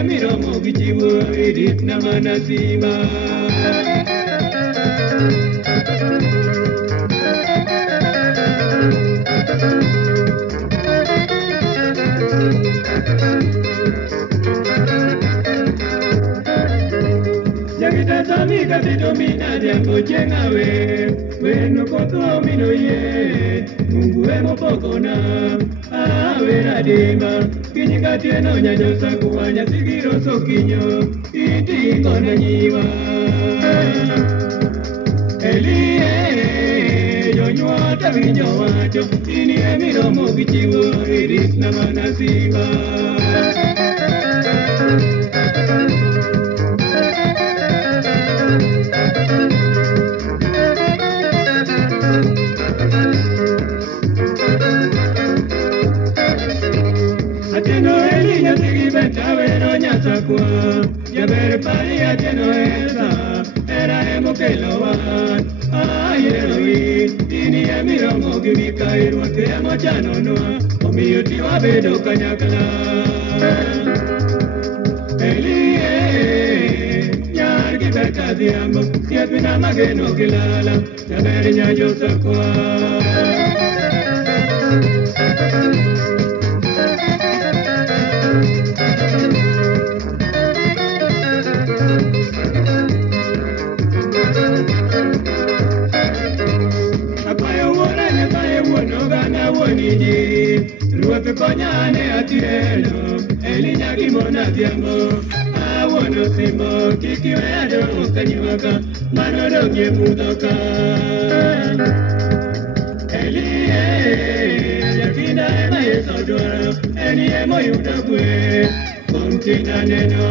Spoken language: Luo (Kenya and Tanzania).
Inie miromo kichiwo irit na manasima. Amiga de domina de angojengawe wenu koto minoye mungu emo pokona awera dema kinyika tieno nyanyo sakuwanya sigiro sokinyo iti kona nyiwa Elie yonywa tavinyo wacho ini emiromo kichiwo irit na manasiba Tawero nyasakwa Yaber pari ateno esa Era emo kelowa Ayeroi Tini emiromo gimika irwa Kemo chano noa Omiyo tiwa bedo kanyakala Elie Nyar gibeka diambo Sietwina mageno kilala Yaber nyayo sakwa Ruoth konyane atirelo Elinya gimona dhiambo Awono simbo kikiwe ado kanyuaka Manoro nye mudoka Elie Yakinda ema yeso dwaro Eni emo yuda kwe Kumtina neno